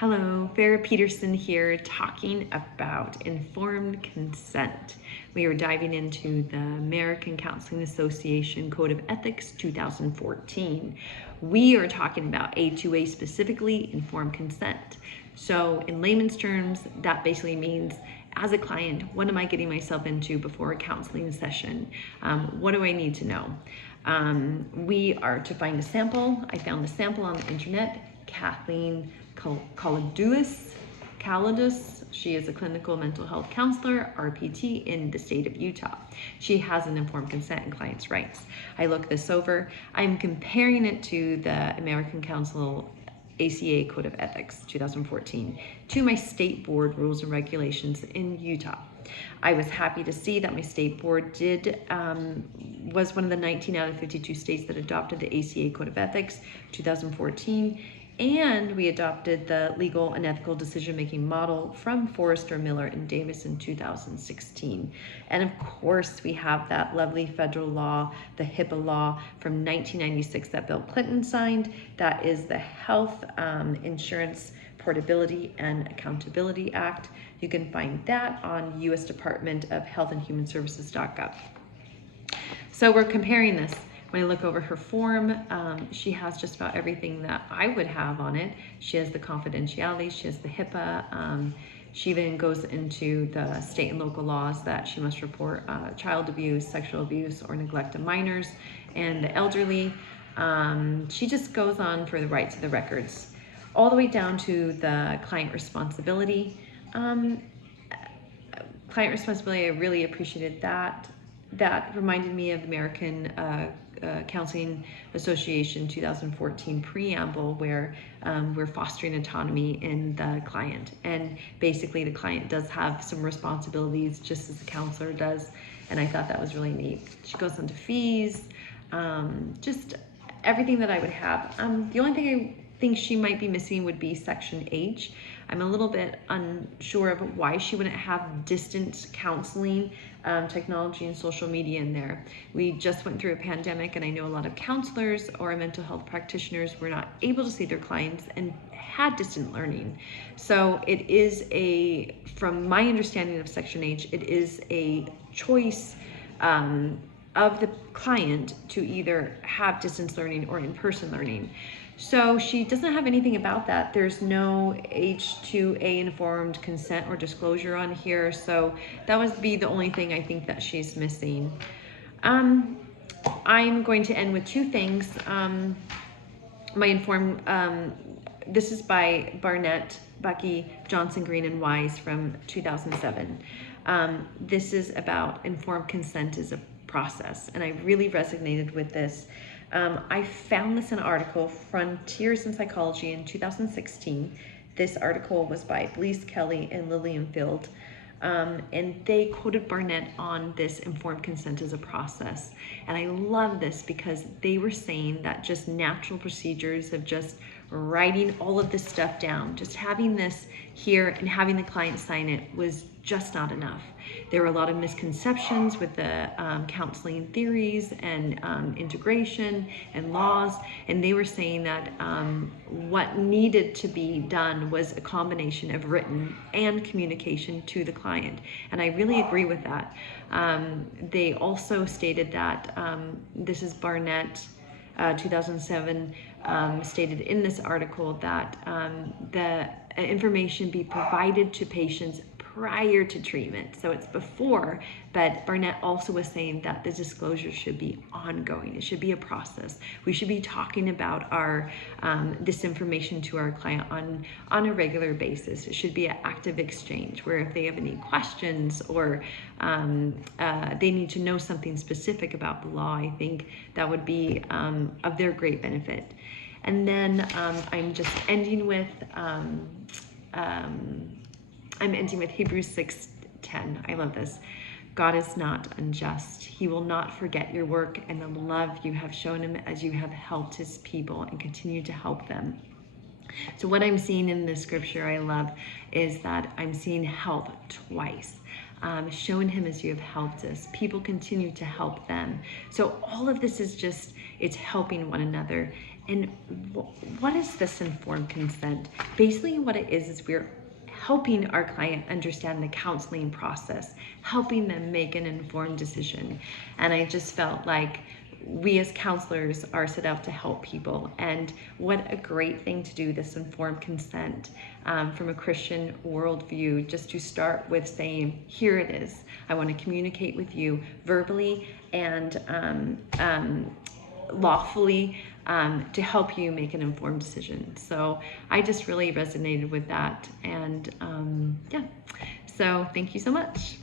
Hello, Farah Peterson here talking about informed consent. We are diving into the American Counseling Association Code of Ethics 2014. We are talking about A2A specifically, informed consent. So in layman's terms, that basically means as a client, what am I getting myself into before a counseling session? What do I need to know? We are to find a sample. I found a sample on the internet. Kathleen Kalidous. She is a clinical mental health counselor, RPT, in the state of Utah. She has an informed consent and clients' rights. I looked this over. I'm comparing it to the American Council ACA Code of Ethics 2014 to my state board rules and regulations in Utah. I was happy to see that my state board was one of the 19 out of 52 states that adopted the ACA Code of Ethics 2014, and we adopted the legal and ethical decision-making model from Forrester, Miller, and Davis in 2016. And of course, we have that lovely federal law, the HIPAA law from 1996 that Bill Clinton signed. That is the Health Insurance Portability and Accountability Act. You can find that on US Department of Health and Human Services.gov. So we're comparing this. When I look over her form, she has just about everything that I would have on it. She has the confidentiality, she has the HIPAA. She then goes into the state and local laws that she must report child abuse, sexual abuse, or neglect of minors and the elderly. She just goes on for the rights of the records, all the way down to the client responsibility. Client responsibility, I really appreciated that. That reminded me of the American Counseling Association 2014 preamble, where we're fostering autonomy in the client. And basically the client does have some responsibilities just as the counselor does. And I thought that was really neat. She goes into fees, just everything that I would have. The only thing I think she might be missing would be section H. I'm a little bit unsure of why she wouldn't have distance counseling, technology and social media in there. We just went through a pandemic, and I know a lot of counselors or mental health practitioners were not able to see their clients and had distant learning. So it is from my understanding of section H, it is a choice of the client to either have distance learning or in-person learning. So she doesn't have anything about that. There's no H2A informed consent or disclosure on here. So that would be the only thing I think that she's missing. I'm going to end with two things. This is by Barnett, Bucky, Johnson, Green, and Wise from 2007. This is about informed consent as a process, and I really resonated with this. I found this in an article, Frontiers in Psychology, in 2016. This article was by Blease Kelly and Lillian Field, and they quoted Barnett on this informed consent as a process. And I love this because they were saying that just natural procedures of just writing all of this stuff down, just having this here and having the client sign it was just not enough. There were a lot of misconceptions with the counseling theories and integration and laws, and they were saying that what needed to be done was a combination of written and communication to the client, and I really agree with that. They also stated that this is Barnett, 2007, stated in this article that the information be provided to patients prior to treatment. So it's before, but Barnett also was saying that the disclosure should be ongoing. It should be a process. We should be talking about our this information to our client on a regular basis. It should be an active exchange where if they have any questions or they need to know something specific about the law, I think that would be of their great benefit. And then I'm just ending with Hebrews 6:10. I love this. God is not unjust. He will not forget your work and the love you have shown him as you have helped his people and continue to help them. So what I'm seeing in this scripture I love is that I'm seeing help twice. Shown him as you have helped us. People continue to help them. So all of this is just, it's helping one another. And what is this informed consent? Basically what it is we're helping our client understand the counseling process, helping them make an informed decision. And I just felt like we as counselors are set out to help people, and what a great thing to do, this informed consent from a Christian worldview, just to start with saying, here it is, I want to communicate with you verbally and lawfully to help you make an informed decision. So I just really resonated with that, and yeah, so thank you so much.